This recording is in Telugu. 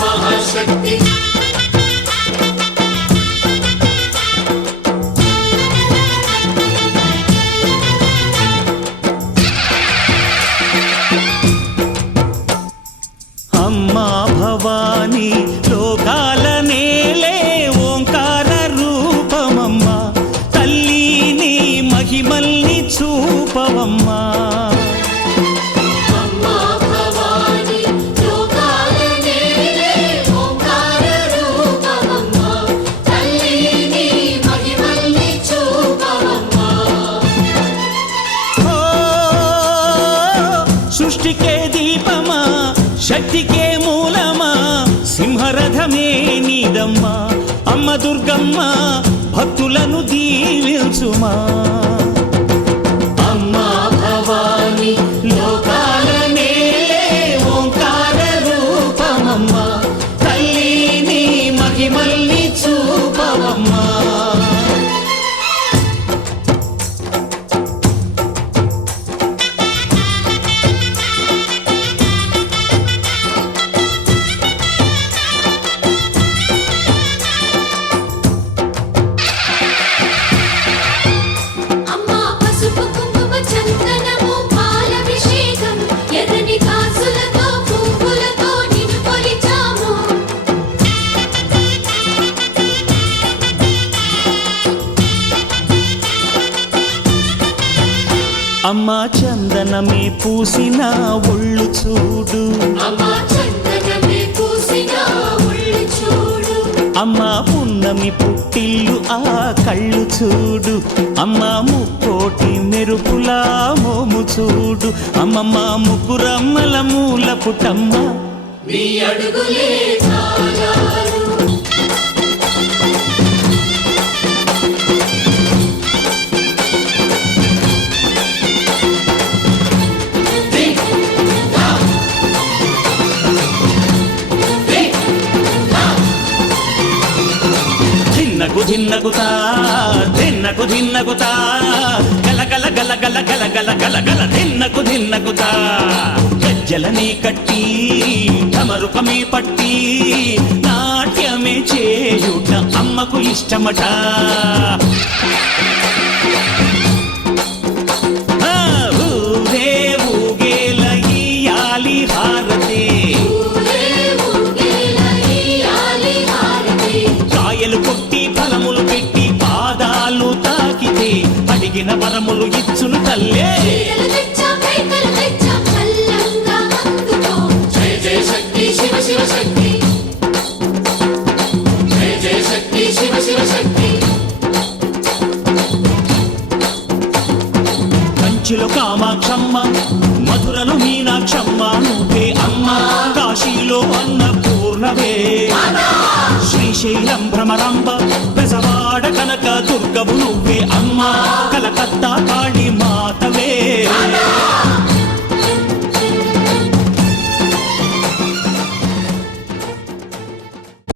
महाशक्ति अम्मा भवानी लोकाल नेले ओंकार रूपमम्मा तल्ली नी महिमल्नि चूपवम्मा सृष्टि के दीपमा शक्ति के मूलमा सिंहरथमे नीदम्मा अम्म दुर्गम्मा भक्तुలను దీవించుమా अम्मा भवानी लोकाल नेले ओंकार रूपमम्मा तल्ली नी महिमल्नि చూపవమ్మా అమ్మా చందనమే పూసిన ఒళ్ళు చూడు అమ్మా చందనమే పూసిన ఒళ్ళు చూడు అమ్మా పున్నమి పుట్టిల్లు ఆ కళ్ళు చూడు అమ్మా ముక్కోటి మెరుపులా మోము చూడు అమ్మమ్మ ముగ్గురమ్మల మూల పుట్టమ్మ నీ అడుగులే చాలారు ధిన్నకుతా ధిన్నకు ధిన్నకుతా గల గల గల గల గల గల గల గల ధిన్నకుతా గజ్జలని కట్టి ఢమరుకమే పట్టి నాట్యమే చేయుట అమ్మకు ఇష్టమట ఊరే ఊగేల ఇయ్యాలి హారతి కాయలు కొట్టి ఫలములు పెట్టి పాదాలు తాకితే అడిగిన వరములు ఇచ్చును తల్లే జయ జయ శక్తి శివ శివ శక్తి జయ జయ శక్తి శివ శివ శక్తి కంచిలో కామాక్షమ్మ మధురలో మీనాక్షమ్మ నువ్వే అమ్మ కాశీలో అన్నపూర్ణవే శ్రీశైలం భ్రమరాంబ బెజవాడ కనక దుర్గవు నువ్వే అమ్మ కలకత్తా కాళీ మాతవే